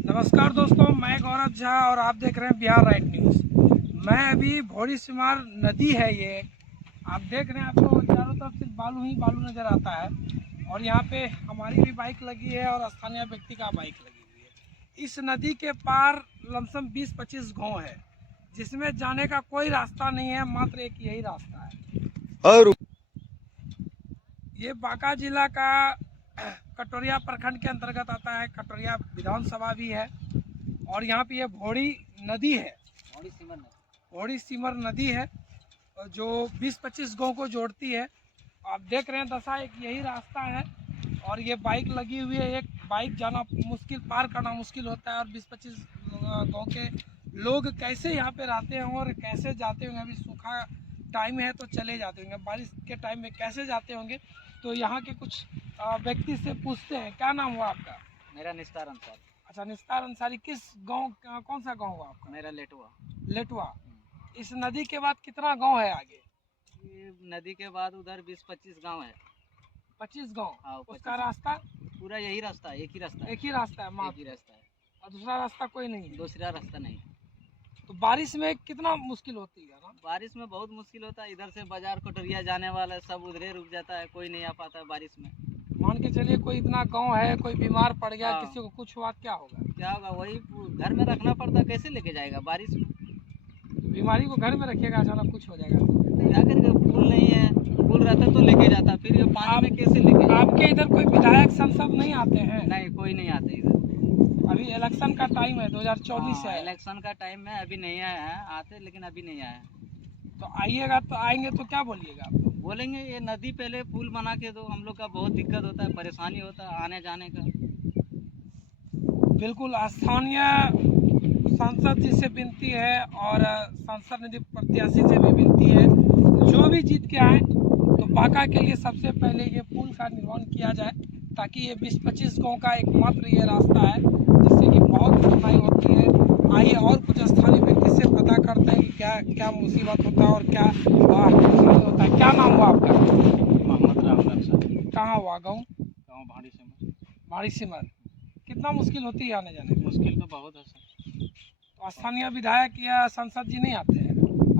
नमस्कार दोस्तों, मैं गौरव झा और आप देख रहे हैं बिहार राइट न्यूज़। मैं अभी भोरी सिमार नदी है ये, आप देख रहे हैं, आपको चारों तरफ सिर्फ बालू ही बालू नज़र आता है। और यहाँ पे हमारी भी बाइक लगी है और स्थानीय व्यक्ति का बाइक लगी हुई है। इस नदी के पार लमसम 20-25 गांव है, जिसमें जाने का कोई रास्ता नहीं है, मात्र एक यही रास्ता है। और ये बांका जिला का कटोरिया प्रखंड के अंतर्गत आता है। कटोरिया विधानसभा भी है और यहाँ पे ये भोड़ी नदी है, भोड़ी सिमर नदी है जो 20-25 गांव को जोड़ती है। आप देख रहे हैं दशा, एक यही रास्ता है और ये बाइक लगी हुई है। एक बाइक जाना मुश्किल, पार करना मुश्किल होता है और 20-25 गांव के लोग कैसे यहाँ पे रहते हैं और कैसे जाते होंगे। अभी सूखा टाइम है तो चले जाते होंगे, बारिश के टाइम में कैसे जाते होंगे। तो यहाँ के कुछ व्यक्ति से पूछते हैं। क्या नाम हुआ आपका? मेरा निस्तार अंसारी। अच्छा, निस्तार अंसारी। किस गांव, कौन सा गांव हुआ आपका? मेरा लेटुआ। लेटुआ। इस नदी के बाद कितना गांव है आगे? ये नदी के बाद उधर 20-25 गांव है। 25 गांव। हाँ, उसका रास्ता? पूरा यही रास्ता है, एक ही रास्ता है। एक ही रास्ता है, एक ही रास्ता है, और दूसरा रास्ता कोई नहीं है? दूसरा रास्ता नहीं। तो बारिश में कितना मुश्किल होती है ना? बारिश में बहुत मुश्किल होता है। इधर से बाजार कटोरिया जाने वाला है, सब उधरे रुक जाता है, कोई नहीं आ पाता है बारिश में। मान के चलिए कोई इतना गांव है, कोई बीमार पड़ गया, हाँ। किसी को कुछ हुआ, क्या होगा? क्या होगा, वही घर में रखना पड़ता, कैसे लेके जाएगा बारिश में? बीमारी को घर में रखिएगा, अचानक कुछ हो जाएगा तो क्या करेगा? पुल नहीं है, पुल रहता तो लेके जाता, फिर ये पानी में कैसे लेके जाएगा? आपके इधर कोई विधायक सांसद नहीं आते हैं? नहीं, कोई नहीं आते इधर। अभी इलेक्शन का टाइम है, 2024 है। इलेक्शन का टाइम है, अभी नहीं आया है, आते लेकिन अभी नहीं आया है। तो आइएगा, तो आएंगे तो क्या बोलिएगा आप? बोलेंगे ये नदी पहले पुल बना के दो, हम लोग का बहुत दिक्कत होता है, परेशानी होता है आने जाने का। बिल्कुल, स्थानीय सांसद जी से विनती है और सांसद निधि प्रत्याशी से भी विनती है, जो भी जीत के आए तो बांका के लिए सबसे पहले ये पुल का निर्माण किया जाए, ताकि ये 20-25 गाँव का एकमात्र ये रास्ता है जिससे कि बहुत कठिनाई होती है। आइए और कुछ स्थानीय व्यक्ति से पता करते हैं कि क्या क्या मुसीबत होता है और क्या परेशानी होता है। क्या नाम हुआ आपका? मोहम्मद रामदास साहब। कहाँ हुआ गाँव? गाँव भाड़ी से। भाड़ी सिमर। कितना मुश्किल होती है आने जाने में? मुश्किल तो बहुत है सर। तो स्थानीय विधायक या सांसद जी नहीं आते हैं?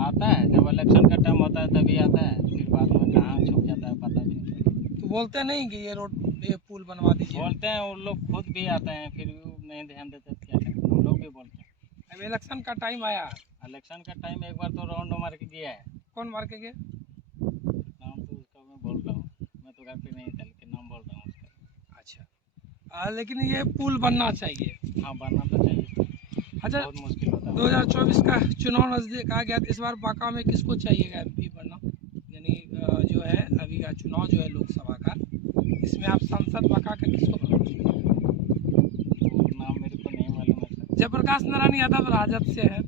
आता है, जब इलेक्शन का टाइम होता है तभी आता है, फिर बाद में कहाँ छुप जाता है पता भी नहीं चलता। तो बोलते नहीं कि ये रोड, ये पुल बनवा दीजिए? बोलते हैं, वो लोग खुद भी आते हैं, फिर भी नहीं ध्यान देते, क्या करें, हम लोग भी बोलते हैं। अब इलेक्शन का टाइम आया। इलेक्शन का टाइम एक बार तो राउंड मार के गया है। कौन मार के गए? नाम तो उसका मैं बोल रहा हूँ, मैं तो घर पे नहीं चल के नाम बोल रहा हूँ उसका। अच्छा, लेकिन ये पुल बनना चाहिए। हाँ, बनना तो चाहिए। अच्छा, बहुत मुश्किल होता है। 2024 का चुनाव नज़दीक आ गया, तो इस बार बांका में किसको चाहिएगा एमपी बनना? यानी जो है अभी का चुनाव जो है लोकसभा का, इसमें आप सांसद बांका का किसको बनाना चाहिए? नाम मेरे को नहीं मालूम है सर। जयप्रकाश नारायण यादव राजद से है,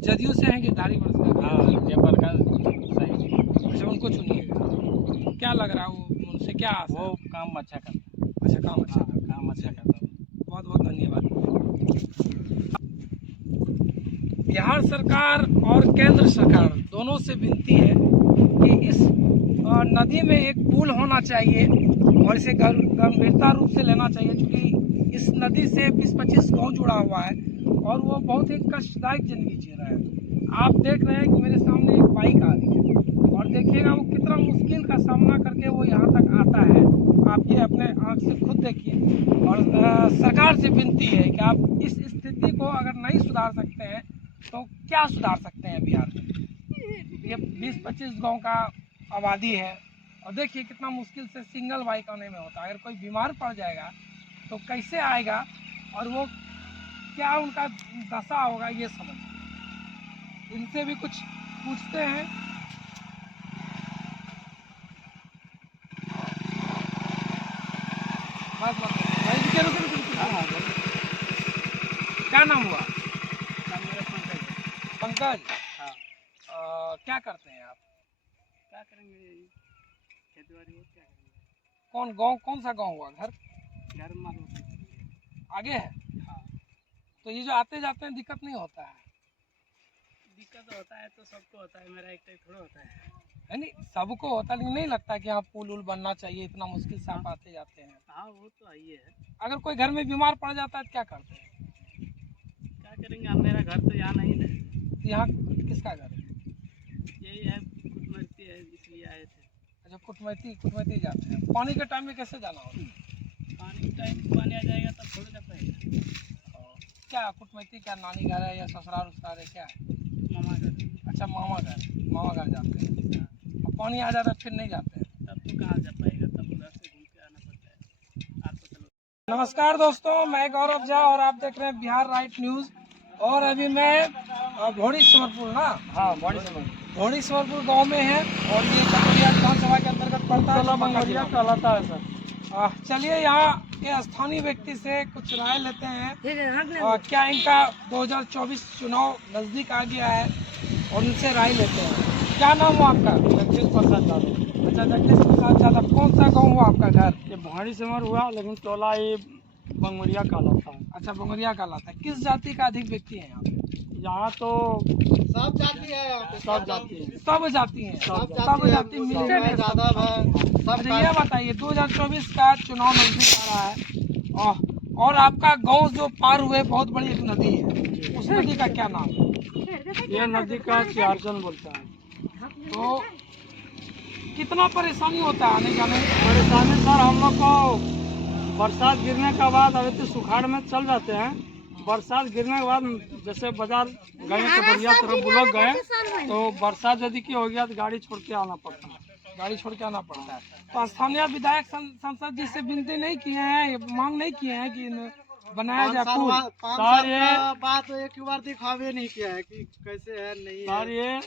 जदयू से हैं गिरधारी बरसा। हाँ, जयप्रकाश सही। अच्छा, उनको चुनिएगा। क्या लग रहा है वो, उनसे क्या आशा? वो काम अच्छा करता है। अच्छा, काम अच्छा। हाँ, काम अच्छा करता है। बहुत बहुत धन्यवाद। बिहार सरकार और केंद्र सरकार दोनों से विनती है कि इस नदी में एक पुल होना चाहिए और इसे गंभीरता रूप से लेना चाहिए, क्योंकि इस नदी से 20-25 गाँव जुड़ा हुआ है और वो बहुत ही कष्टदायक जिंदगी जी रहा है। आप देख रहे हैं कि मेरे सामने एक बाइक आ रही है और देखिएगा वो कितना मुश्किल का सामना करके वो यहाँ तक आता है। आप ये अपने आँख से खुद देखिए। और सरकार से विनती है कि आप इस स्थिति को अगर नहीं सुधार सकते हैं तो क्या सुधार सकते हैं बिहार में? ये 20-25 गांव का आबादी है और देखिए कितना मुश्किल से सिंगल बाइक आने में होता है। अगर कोई बीमार पड़ जाएगा तो कैसे आएगा और वो क्या उनका दशा होगा, ये समझ। इनसे भी कुछ पूछते हैं। बस बस भाई, रुकिए रुकिए रुकिए। क्या नाम हुआ? पंकज। हाँ। क्या करते हैं आप? क्या करेंगे, खेती बाड़ी और क्या करेंगे। कौन गांव, कौन सा गांव हुआ? घर घर मालूम आगे है? हाँ। तो ये जो आते जाते हैं दिक्कत नहीं होता है? दिक्कत होता है तो सबको होता है, मेरा एक टाइप थोड़ा होता है। नहीं, सबको होता है, लेकिन नहीं लगता कि यहाँ पुल उल बनना चाहिए, इतना मुश्किल से आप आते जाते हैं। हाँ, वो तो है ही है। अगर कोई घर में बीमार पड़ जाता है तो क्या करते हैं? करेंगे, अब मेरा घर तो यहाँ नहीं है। यहाँ किसका घर है? यही है, कुटमरती है, इसलिए आए थे। अच्छा, कुटमैती जाते हैं। पानी के टाइम में कैसे जाना होता है? पानी के टाइम पानी आ जाएगा तब थोड़ी ना पाएगा। क्या कुटमैती क्या नानी घर है या ससुराल उसराल है, क्या है? मामा घर। अच्छा, मामा घर जाते हैं। अब पानी आ जाता है फिर नहीं जाते हैं। तब तो कहाँ जा पाएगा, तब उधर से घूम के आना पड़ता है। आपको चलो। नमस्कार दोस्तों, मैं गौरव झा और आप देख रहे हैं बिहार राइट न्यूज़। और अभी मैं भोड़ी सिमरपुर ना, हाँ भोड़ी सिमरपुर गांव में है और ये कटोरिया विधानसभा के अंतर्गत पड़ता है, मंगोलिया कहलाता है सर। चलिए यहाँ के स्थानीय व्यक्ति से कुछ राय लेते हैं। क्या इनका 2024 चुनाव नज़दीक आ गया है और उनसे राय लेते हैं। क्या नाम हुआ आपका? जगदीश प्रसाद यादव। अच्छा, जगदीश प्रसाद यादव। कौन सा गाँव हुआ आपका घर? ये भाड़ी सिमर हुआ, लेकिन टोला ये बंगुरिया कहलाता है। अच्छा, बंगरिया कहलाता है। किस जाति का अधिक व्यक्ति है यहाँ पे? यहाँ तो सब जाति है यहाँ पे, सब जाति है। सब जाति हैं, सब सब जाति मिलकर है। यादव है, सब अच्छा, ये बताइए 2024 का चुनाव नजदीक आ रहा है और आपका गांव जो पार हुए बहुत बड़ी एक नदी है, उस नदी का क्या नाम है? ये नदी का चियारचन बोलता है। तो कितना परेशानी होता है आने जाने में? परेशानी सर, हम लोग को बरसात गिरने के बाद अभी तो सुखाड़ में चल जाते हैं। बरसात गिरने के बाद जैसे बाजार गए तो बढ़िया तरफ बुलक गए, तो बरसात यदि की हो गया तो गाड़ी छोड़ के आना पड़ता है। गाड़ी छोड़ के आना पड़ता है। तो स्थानीय विधायक संसद जी से विनती नहीं किए हैं, मांग नहीं किए हैं कि बनाया जाए पुल? सर ये बात एक बार दिखावे नहीं किया है कि कैसे है नहीं सर, है। ये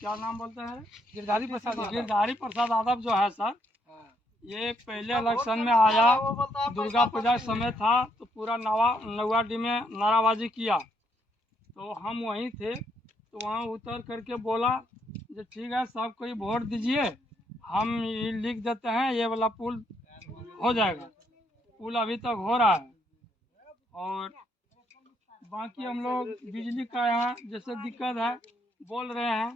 क्या नाम बोलते हैं, गिरधारी प्रसाद यादव। गिरधारी प्रसाद यादव जो है सर, हाँ। ये पहले इलेक्शन में आया, दुर्गा पूजा के समय था, तो पूरा नवाडी में नाराबाजी किया। तो हम वहीं थे, तो वहाँ उतर करके बोला जो ठीक है सब कोई वोट दीजिए, हम ये लिख देते हैं, ये वाला पुल हो जाएगा। पुल अभी तक हो रहा है। और बाकी हम लोग बिजली का यहाँ जैसे दिक्कत है बोल रहे हैं,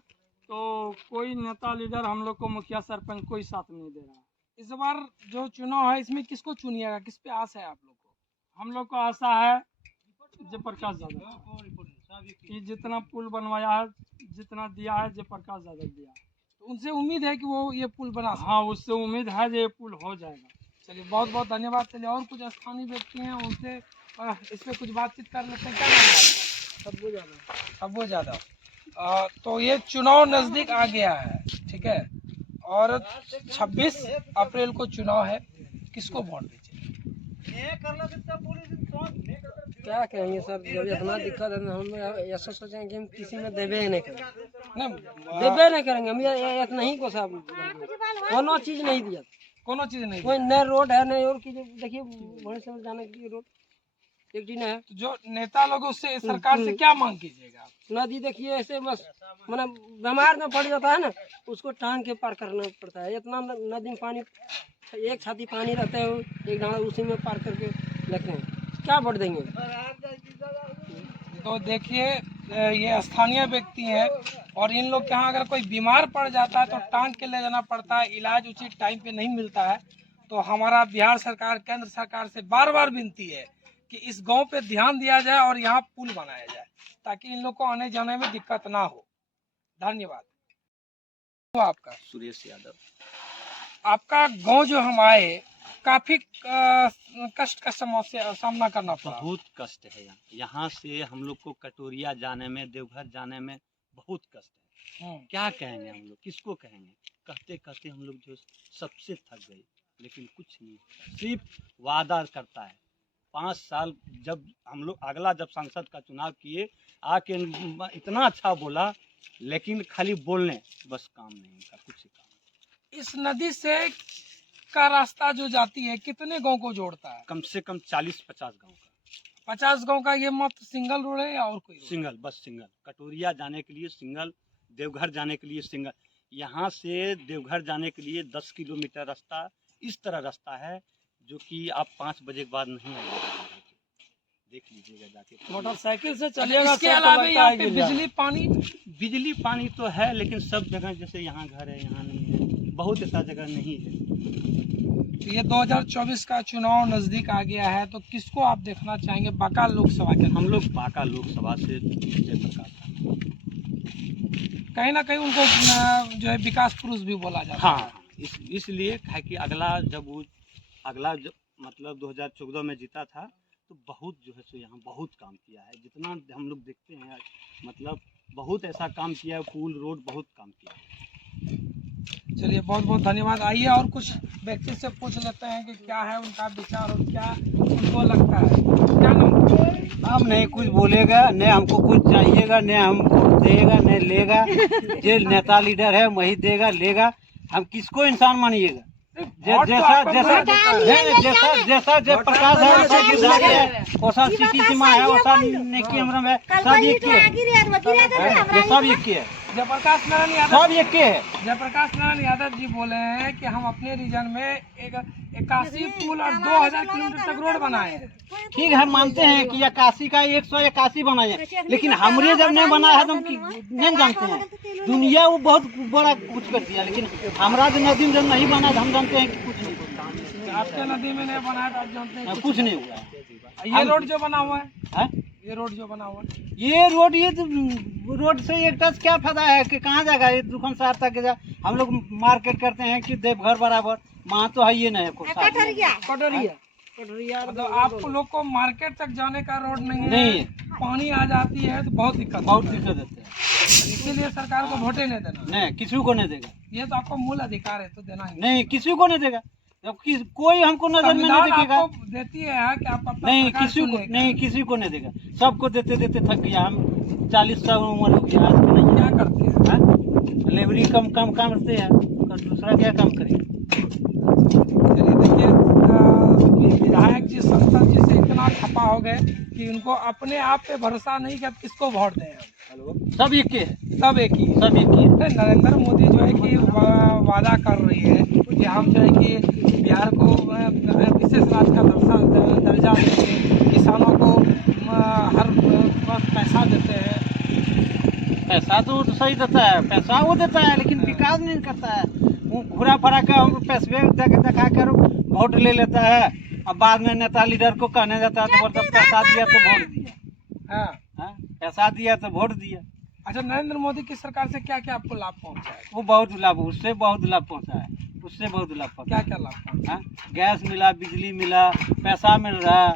तो कोई नेता लीडर हम लोग को, मुखिया सरपंच कोई साथ नहीं दे रहा है। इस बार जो चुनाव है इसमें किसको चुनिएगा, किस पे आस है आप लोग को? हम लोग को आशा है जयप्रकाश यादव, ये जितना पुल बनवाया है, जितना दिया है, जयप्रकाश यादव दिया है। तो उनसे उम्मीद है कि वो ये पुल बना सके। हाँ, उससे उम्मीद है कि ये पुल हो जाएगा। चलिए, बहुत बहुत धन्यवाद। चलिए, और कुछ स्थानीय व्यक्ति हैं उनसे इस पे कुछ बातचीत कर लेते हैं। क्या नाम है? सब्बू यादव। तो ये चुनाव नज़दीक आ गया है, ठीक है, और 26 अप्रैल को चुनाव है। किसको वोट दीजिए? क्या कहेंगे सर, जब इतना दिक्कत है हम ऐसा सोचेंगे कि हम किसी में देवे ही नहीं करेंगे। देवे नहीं करेंगे हम, ये इतना ही को सब कोनो चीज नहीं दिया, कोनो चीज नहीं। कोई न रोड है न और की। देखिए भोड़ी से जाने के लिए रोड एक दिन है। तो जो नेता लोग उससे सरकार से क्या मांग कीजिएगा? नदी देखिए ऐसे बस मैंने बीमार में पड़ जाता है ना, उसको टांग के पार करना पड़ता है। इतना नदी में पानी, एक छाती पानी रहता है, एक डांडा उसी में पार करके लेते हैं। क्या वोट देंगे? तो देखिए, ये स्थानीय व्यक्ति हैं और इन लोग के यहाँ अगर कोई बीमार पड़ जाता है तो टांग के ले जाना पड़ता है, इलाज उचित टाइम पे नहीं मिलता है। तो हमारा बिहार सरकार, केंद्र सरकार से बार बार विनती है कि इस गांव पे ध्यान दिया जाए और यहाँ पुल बनाया जाए ताकि इन लोग को आने जाने में दिक्कत ना हो। धन्यवाद। आपका? सुरेश यादव। आपका गांव जो हम आए, काफी कष्ट का समस्या सामना करना पड़ा। बहुत कष्ट है यहाँ से हम लोग को कटोरिया जाने में, देवघर जाने में बहुत कष्ट है। क्या कहेंगे हम लोग, किसको कहेंगे? कहते कहते हम लोग जो सबसे थक गए, लेकिन कुछ नहीं, सिर्फ वादा करता है। 5 साल जब हम लोग अगला जब संसद का चुनाव किए, आके इतना अच्छा बोला, लेकिन खाली बोलने बस, काम नहीं का कुछ काम। इस नदी से का रास्ता जो जाती है कितने गांव को जोड़ता है? कम से कम 40-50 गांव का। 50 गांव का ये मात्र सिंगल रोड है या और कोई रोड? सिंगल, बस सिंगल। कटोरिया जाने के लिए सिंगल, देवघर जाने के लिए सिंगल। यहाँ से देवघर जाने के लिए 10 किलोमीटर रास्ता इस तरह रास्ता है जो कि आप 5 बजे के बाद नहीं आइएगा, देख लीजिएगा जाके। मोटरसाइकिल से चलिएगा। इसके अलावा यहाँ पे बिजली पानी तो है, लेकिन सब जगह जैसे यहाँ घर है यहाँ नहीं है, बहुत ऐसा जगह नहीं है। ये 2024 का चुनाव नजदीक आ गया है, तो किसको आप देखना चाहेंगे बांका लोकसभा के? हम लोग बांका लोकसभा से जयप्रकाश कहीं ना कहीं उनको जो है विकास पुरुष भी बोला जाता है। हाँ, इसलिए है कि मतलब 2014 में जीता था तो बहुत जो है सो यहाँ बहुत काम किया है। जितना हम लोग देखते हैं मतलब बहुत ऐसा काम किया है, पुल रोड बहुत काम किया है। चलिए बहुत बहुत धन्यवाद। आइए और कुछ व्यक्ति से पूछ लेते हैं कि क्या है उनका विचार और क्या उनको लगता है। क्या नाम? हम नहीं कुछ बोलेगा, न हमको कुछ चाहिएगा, न हम वोट देगा न लेगा। जो नेता लीडर है वही देगा लेगा। हम किसको इंसान मानिएगा? जैसा जयप्रकाश है वैसा गिरधारी है, वैसा सिटी सीमा है, वैसा नेकी अमरम है। सब एक है, सब एक है। जयप्रकाश नारायण यादव, सब एक है। जयप्रकाश नारायण यादव जी बोले हैं कि हम अपने रीजन में 81 पुल और 2000 किलोमीटर तक रोड बनाए हैं। ठीक है, मानते हैं कि 81 का 181 बनाए, लेकिन हमरे जब नहीं बना है तो हम नहीं जानते हैं। दुनिया वो बहुत बड़ा कुछ कर दिया, लेकिन हमारा जो नदी में जब नहीं बना तो हम जानते हैं कि कुछ नहीं हुआ। आपके नदी में नहीं बनाया तो आप जानते हैं कुछ नहीं हुआ। ये रोड जो बना हुआ है, है? ये रोड जो बना हुआ है, ये रोड से एक टच क्या फायदा है कि कहाँ जाएगा? ये दुकान शहर तक जा। हम लोग मार्केट करते हैं कि देवघर बराबर, वहाँ तो है ये नहीं है। कटोरिया मतलब आप लोग को मार्केट तक जाने का रोड नहीं है, नहीं। पानी आ जाती है तो बहुत दिक्कत देते हैं, इसीलिए सरकार को वोटे नहीं देना। नहीं किसी को नहीं देगा। ये तो आपको मूल अधिकार है, तो देना ही नहीं, किसी को नहीं देगा। जब कोई हमको नजर में नहीं देखेगा। आपको देती है कि आप अपना नहीं सरकार किसी को चुनेगा। नहीं, किसी को नहीं देगा। सबको देते देते थक गया। हम 40 साल उम्र हो गया, आज को नहीं। क्या करते हैं? लेबरी कम करते हैं, तो दूसरा क्या काम करेंगे? चलिए देखिए, विधायक जी संसद जी से इतना खपा हो गए कि उनको अपने आप पे भरोसा नहीं कि अब किसको वोट दें। हेलो, सब एक है, सब एक ही है। सब एक ही है। नरेंद्र मोदी जो है कि वादा कर रही है कि हम जो है कि बिहार को विशेष राज्य का दर्जा देंगे, किसानों को हर वक्त पैसा देते हैं। पैसा तो सही देता है, पैसा वो देता है, लेकिन विकास नहीं करता है। वो घुरा फरा कर पैसे दिखा कर वोट ले लेता है। अब बाद में नेता लीडर को कहने जाता है तो बोलता पैसा दिया तो वोट दिया। हाँ, पैसा दिया तो वोट दिया। अच्छा, नरेंद्र मोदी की सरकार से क्या क्या आपको लाभ पहुंचा है? वो बहुत लाभ, उससे बहुत लाभ पहुंचा है, उससे बहुत लाभ पहुंचा। क्या क्या लाभ पहुंचा? गैस मिला, बिजली मिला, पैसा मिल रहा,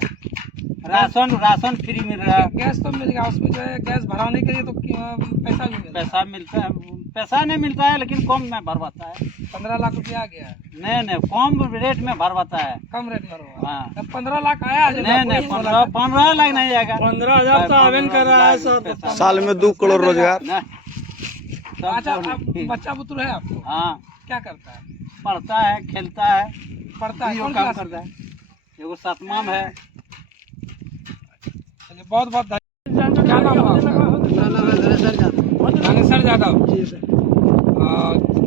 राशन फ्री मिल रहा। गैस तो मिल गया, उसमें जो है गैस भराने के लिए तो पैसा भी मिलता है। पैसा मिलता है, पैसा नहीं मिलता है लेकिन कम में भरवाता है। 15 लाख रुपया आ गया है, नहीं कम रेट में भरवाता है। कम रेट में होगा। हाँ। तब 15 लाख आया? नहीं 15 लाख नहीं जाएगा। 15,000 तो आवेदन कर रहा है साल में 2 करोड़ रोजगार। अच्छा, अब बच्चा बुतरू है आपको? हाँ, क्या करता है? पढ़ता है, खेलता है, पढ़ता है, कौन काम क्लास करता है। एगो 7वां में है। चलिए बहुत बहुत धन्यवाद। क्या नाम है आपका? धनेश्वर यादव जी सर।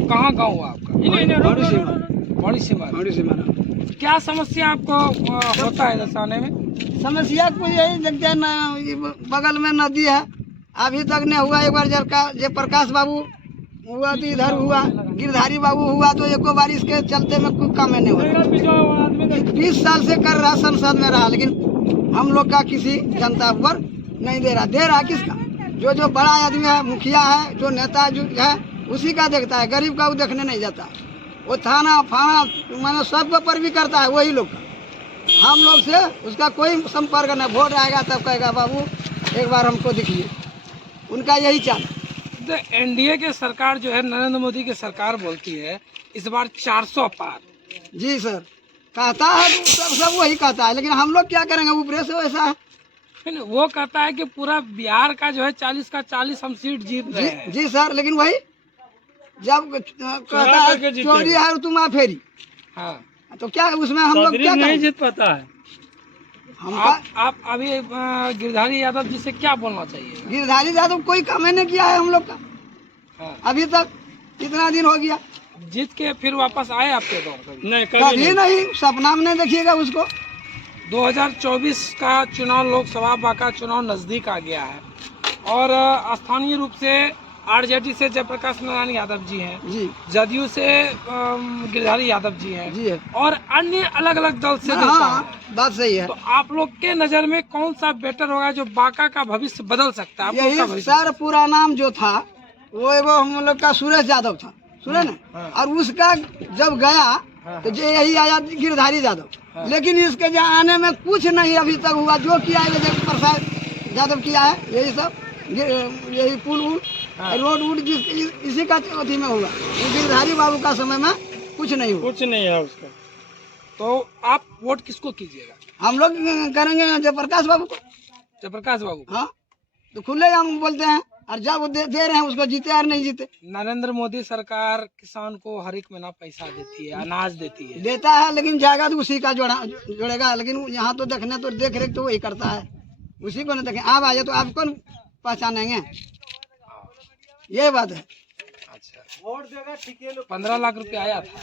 कहाँ गाँव हुआ आपका? बड़ी सीमा। क्या समस्या आपको होता है दर्शाने में? समस्या को यही देखते हैं ना, बगल में नदी है, अभी तक नहीं हुआ। एक बार जयप्रकाश बाबू हुआ तो इधर हुआ, गिरधारी बाबू हुआ तो एको बारिश के चलते में कोई काम नहीं हुआ। 20 साल से कर रहा, संसद में रहा, लेकिन हम लोग का किसी जनता पर नहीं दे रहा किसका? जो बड़ा आदमी है, मुखिया है, जो नेता जो है उसी का देखता है, गरीब का वो देखने नहीं जाता। वो थाना फाना मैंने सबके पर भी करता है वही लोग का। हम लोग से उसका कोई संपर्क नहीं। वोट आएगा तब कहेगा बाबू एक बार हमको दिखिए, उनका यही चाल। तो एनडीए की सरकार जो है, नरेंद्र मोदी की सरकार बोलती है इस बार 400 पार। जी सर, कहता है सब वही कहता है, लेकिन हम लोग क्या करेंगे? ऊपर से वैसा है। वो कहता है कि पूरा बिहार का जो है 40 का 40 हम सीट जीत रहे हैं। जी सर, लेकिन वही जब कहता है चोरी है तुम फेरी, हाँ, तो क्या उसमें हम लोग क्या नहीं करें? जीत पाता है। आप अभी गिरधारी यादव जी से क्या बोलना चाहिए? गिरधारी यादव कोई काम नहीं किया है हम लोग का। हाँ। अभी तक कितना दिन हो गया, जीत के फिर वापस आए आपके गाँव? नहीं कभी नहीं, सपना में नहीं देखिएगा उसको। 2024 का चुनाव, लोकसभा बांका चुनाव नजदीक आ गया है और स्थानीय रूप से आरजेडी से जयप्रकाश नारायण यादव जी हैं, जी जदयू से गिरधारी यादव जी हैं, जी है। और अन्य अलग अलग दल से नेता हाँ हैं। बात सही है। तो आप लोग के नजर में कौन सा बेटर होगा जो बांका का भविष्य बदल सकता है? आप लोग का यही भविष्य सर पूरा नाम जो था वो एगो हम लोग का सुरेश यादव था, सुने ना, और उसका जब गया तो जो यही आया गिरधारी यादव, लेकिन इसके जहाँ आने में कुछ नहीं अभी तक हुआ। जो किया है जय प्रसाद यादव किया है, यही सब यही पुल उल रोड वोड इसी का अथी में हुआ। गिरधारी बाबू का समय में कुछ नहीं हुआ। कुछ नहीं है उसका। तो आप वोट किसको कीजिएगा? हम लोग करेंगे जयप्रकाश बाबू को। जयप्रकाश बाबू? हाँ तो खुले हम बोलते हैं, और जब दे रहे हैं उसको, जीते और नहीं जीते। नरेंद्र मोदी सरकार किसान को हर एक महीना पैसा देती है, अनाज देती है। देता है, लेकिन जाएगा तो उसी का जोड़ेगा। लेकिन यहाँ तो देखने तो देख रेख तो वही करता है, उसी को नहीं देखें। आप आ जाए तो आप कौन पहचानेंगे? ये बात है। अच्छा, 15 लाख रुपए आया था?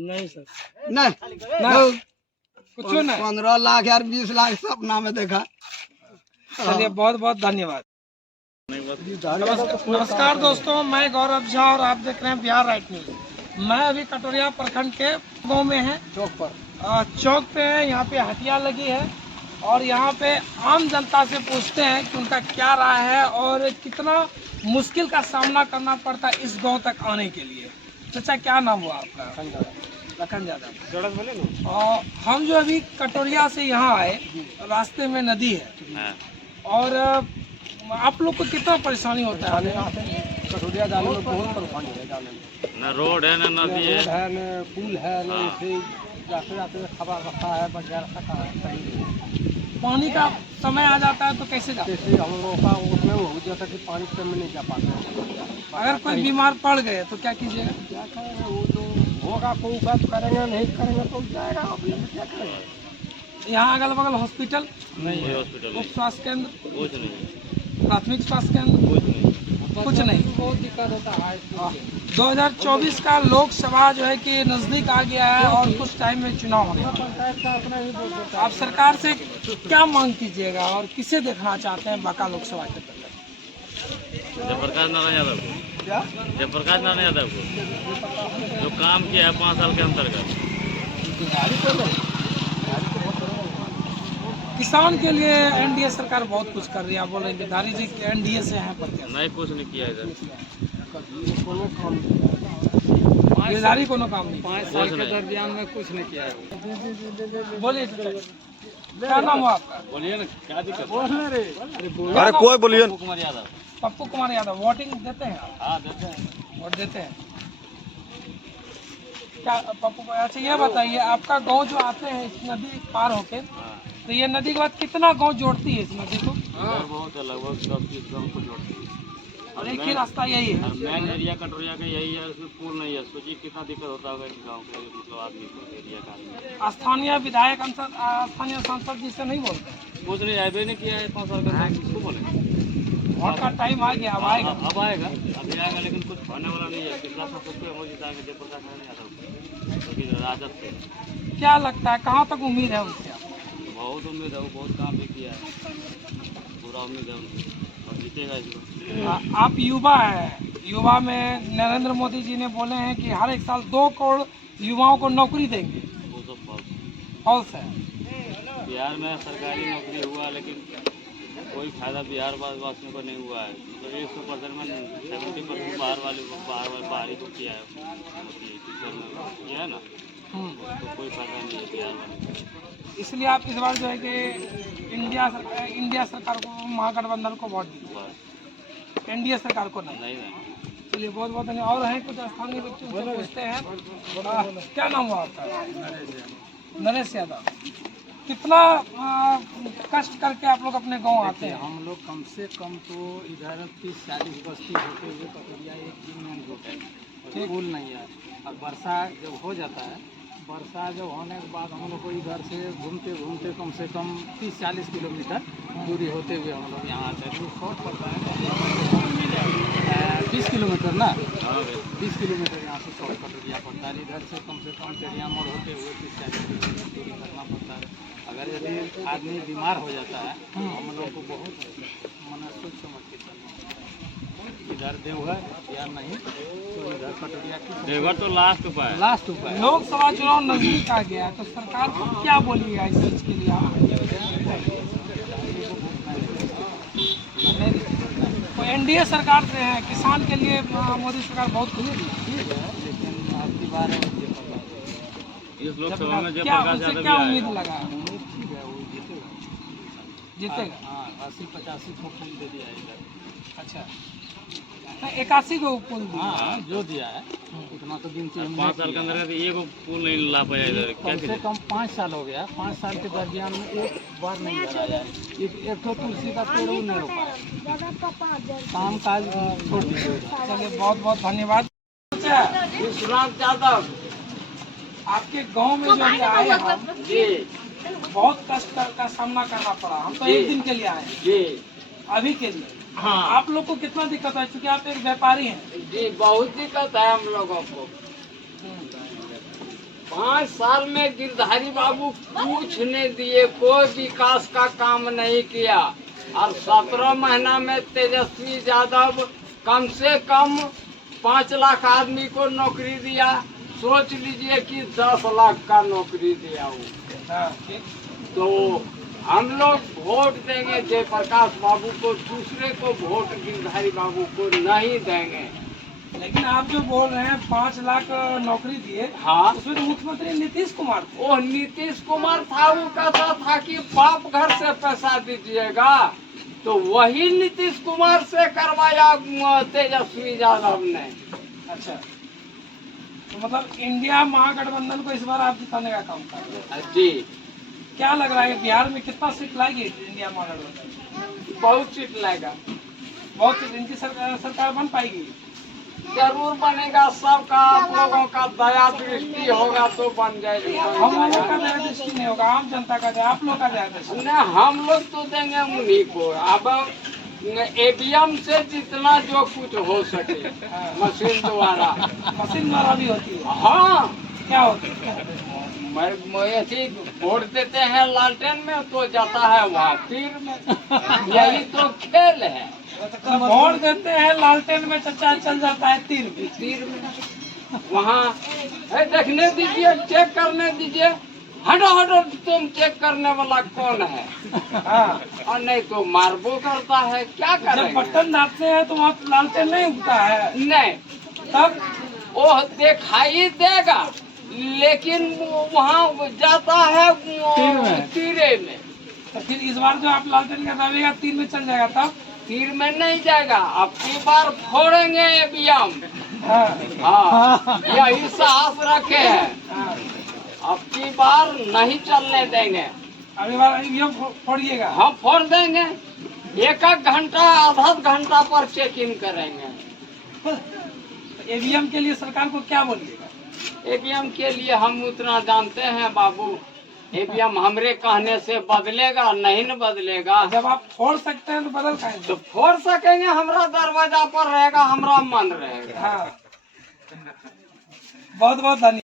नहीं सर, नहीं कुछ नहीं। 15 लाख यार 20 लाख सपना में देखा। चलिए बहुत बहुत धन्यवाद। नमस्कार दोस्तों, मैं गौरव झा और आप देख रहे हैं बिहार राइट न्यूज। मैं अभी कटोरिया प्रखंड के गांव में है, चौक पे है। यहाँ पे हटिया लगी है और यहाँ पे आम जनता से पूछते हैं कि उनका क्या राय है और कितना मुश्किल का सामना करना पड़ता है इस गांव तक आने के लिए। चाचा क्या नाम हुआ आपका? लखन यादव। और हम जो अभी कटोरिया से यहाँ आए, रास्ते में नदी है और आप लोग को कितना परेशानी होता है आने में? कटोरिया जाने में बहुत परेशानी है, जाने में न रोड है न नदी है, न पुल है, न ऐसे जाते जाते खबर रखा है, वगैरह है। पानी का समय आ जाता है तो कैसे जाते जैसे हम लोगों का उसमें हो जाता कि पानी से में नहीं जा पाते। अगर कोई बीमार पड़ गए तो क्या कीजिएगा? क्या करेंगे, वो तो होगा, कोई बात करेंगे, नहीं करेंगे तो जाएगा। अभी हम क्या करेंगे? यहाँ अगल बगल हॉस्पिटल नहीं है, हॉस्पिटल उप स्वास्थ्य केंद्र, कुछ नहीं, प्राथमिक स्वास्थ्य केंद्र, कुछ नहीं। बहुत दिक्कत होता है। 2024 का लोकसभा जो है कि नजदीक आ गया है और कुछ टाइम में चुनाव होने वाला है। पंचायत का अपना ही बोल आप सरकार से क्या मांग कीजिएगा और किसे देखना चाहते हैं बांका लोकसभा के अंदर? जयप्रकाश नारायण यादव को, जयप्रकाश नारायण यादव को जो काम किया है 5 साल के अंतर्गत। किसान के लिए एनडीए सरकार बहुत कुछ कर रही है। आप बोल रहे हैं गिरधारी जी एनडीए से हैं, पर क्या? नहीं, कुछ नहीं किया इधर, गिरधारी कोनो काम नहीं। 5 साल के दरमियान में कुछ नहीं किया है। बोलिए क्या नाम हुआ आपका? बोलिए ना, क्या दिक्कत? अरे कोई बोलिए। कुमार यादव। पप्पू कुमार यादव। वोटिंग देते हैं आप? हाँ देते हैं। वोट देते हैं क्या पप्पू? अच्छा ये बताइए, आपका गांव जो आते हैं इस नदी पार होके, तो ये नदी के बाद कितना गांव जोड़ती है इस नदी को? इधर बहुत है, लगभग 10-20 गाँव को जोड़ती है। और एक ही रास्ता यही है? मेन एरिया कटोरिया का यही है, उसमें पुल नहीं है। सोचिए कितना दिक्कत होता होगा इस गाँव के मतलब आदमी को, एरिया का आदमी। स्थानीय विधायक स्थानीय सांसद जी से नहीं बोलते? कुछ नहीं, आए नहीं किया है 5 साल का, किसको बोले? वोट का टाइम आ गया, अब आएगा। अब आएगा, अभी आएगा, लेकिन कुछ होने वाला नहीं है। कितना सांसद को हो जिताएंगे जयप्रकाश नारायण यादव क्योंकि राजद से। क्या लगता है कहाँ तक उम्मीद है उससे? बहुत उम्मीद है, वो बहुत काम भी किया है, पूरा उम्मीद है उनकी, और जीतेगा इसमें। आप युवा हैं, युवा में नरेंद्र मोदी जी ने बोले हैं कि हर एक साल 2 करोड़ युवाओं को नौकरी देंगे। वो सब फॉल्स है। बिहार में सरकारी नौकरी हुआ, लेकिन कोई फायदा बिहार वासियों को नहीं हुआ है। मतलब 100% में 70% बाहरी को किया है, टीचर में किया है ना, तो कोई फायदा नहीं है बिहार वाले को। इसलिए आप इस बार जो है कि इंडिया सरकार को, महागठबंधन को वोट दीजिए, एनडीए सरकार को नहीं। नहीं। चलिए बहुत बहुत धन्यवाद। और हैं कुछ स्थानीय व्यक्ति, उनसे पूछते हैं। क्या नाम हुआ आपका? नरेश यादव। कितना कष्ट करके आप लोग अपने गांव आते हैं? हम लोग कम से कम तो इधर 30-40 बस्ती होते हुए कटोरिया एक दिन में होता है, और पुल नहीं है। अब वर्षा जब हो जाता है, वर्षा जब होने के बाद हम लोग को इधर से घूमते घूमते कम से कम 30-40 किलोमीटर दूरी होते हुए हम लोग यहाँ आते हैं। तो शॉर्ट पड़ता है 20 किलोमीटर ना, 20 किलोमीटर यहाँ से शॉर्ट कटोरिया पड़ता है। इधर से कम चढ़िया मोड़ होते हुए 30-40 किलोमीटर दूरी करना पड़ता है। अगर यदि आदमी बीमार हो जाता है तो हम लोग को बहुत सोच समझ के चलना। इधर देवघर या नहीं तो इधर कटोरिया की देवघर तो लास्ट पर है। लास्ट उपाय। लोकसभा चुनाव नजदीक आ गया है, तो सरकार को क्या बोलिएगा इस चीज के लिए आप? तो एनडीए सरकार से है, किसान के लिए मोदी सरकार बहुत खुली थी। लेकिन आपकी बार इस लोकसभा में क्या जयप्रकाश उनसे यादव क्या भी उम्मीद आएगा। लगा है? ठीक है वो जीतेगा। जीतेगा? हाँ 80-85 को फूल दे दिया है इधर। अच्छा, 81 को पुल दिया। हाँ जो दिया है उतना तो गिनती हम 5 साल के अंदर एक पुल नहीं ला पाया इधर, क्या कम से कीजिए? कम 5 साल हो गया। 5 साल के दरमियान में एक बार नहीं लगाया है। एक तो तुलसी का पेड़ नहीं हो पाया। काम काज छोड़ दीजिए। चलिए बहुत बहुत धन्यवाद। अच्छा, विश्वनाथ यादव आपके गांव में जो अभी आए हम, जी बहुत कष्ट का सामना करना पड़ा। हम तो एक दिन के लिए आए हैं, जी अभी के लिए। हाँ आप लोग को कितना दिक्कत है, क्योंकि आप एक व्यापारी हैं। जी बहुत दिक्कत है हम लोगों को। 5 साल में गिरधारी बाबू कुछ नहीं दिए, कोई विकास का काम नहीं किया। और 17 महीना में तेजस्वी यादव कम से कम 5 लाख आदमी को नौकरी दिया। सोच लीजिए कि 10 लाख का नौकरी दिया वो। हाँ, ठीक। तो हम लोग वोट देंगे जयप्रकाश बाबू को, दूसरे को वोट गिरधारी बाबू को नहीं देंगे। लेकिन आप जो बोल रहे हैं 5 लाख नौकरी दिए, हाँ उसमें तो मुख्यमंत्री नीतीश कुमार थे। वो नीतीश कुमार था, वो कहता था कि बाप घर से पैसा दीजिएगा, तो वही नीतीश कुमार से करवाया तेजस्वी यादव ने। अच्छा, तो मतलब इंडिया महागठबंधन को इस बार आप जिताने का काम कर रहे हैं। जी क्या लग रहा है बिहार में कितना सीट लाएगी इंडिया महागठबंधन? बहुत सीट लेगा, बहुत सीट इनकी सरकार बन पाएगी। जरूर बनेगा। सबका आप लोगों का दया दृष्टि होगा तो बन जाएगी। हम लोगों का दया दृष्टि नहीं होगा, आम जनता का दया, आप लोग का दया दृष्टि। न हम लोग तो देंगे उन्हीं को। अब ईवीएम से जितना जो कुछ हो सके मशीन द्वारा। मशीन द्वारा भी होती है? हाँ क्या होती है? ऐसी वोट देते हैं लालटेन में तो जाता है वहाँ तीर में। यही तो खेल है। तो वोट देते हैं लालटेन में, चचा चल जाता है तीर भी। तीर में वहाँ देखने दीजिए, चेक करने दीजिए। हटो हटो, तुम चेक करने वाला कौन है? हाँ, और नहीं तो मारबो करता है। क्या जब करेंगे? बटन दाबते हैं तो वहाँ लालटेन नहीं उगता है, नहीं तब वो दिखाई देगा, लेकिन वहाँ जाता है तीरे में। तो फिर इस बार जो आप लालटेन का दाबेगा तीर में चल जाएगा, तब? तीर में नहीं जाएगा। अब की बार फोड़ेंगे ईवीएम। हाँ, हाँ यही साहस रखे हैं। हाँ। अब की बार नहीं चलने देंगे। अगली बार ईवीएम फोड़िएगा। हम फोड़ देंगे। 1-1 घंटा आधा घंटा पर चेक इन करेंगे। ईवीएम के लिए सरकार को क्या बोलिएगा? ईवीएम के लिए हम उतना जानते हैं बाबू, ईवीएम हमरे कहने से बदलेगा नहीं, न बदलेगा। जब आप फोड़ सकते हैं तो बदल खाएंगे। तो फोड़ सकेंगे, हमरा दरवाजा पर रहेगा, हमरा मन रहेगा। हाँ, बहुत बहुत धन्यवाद।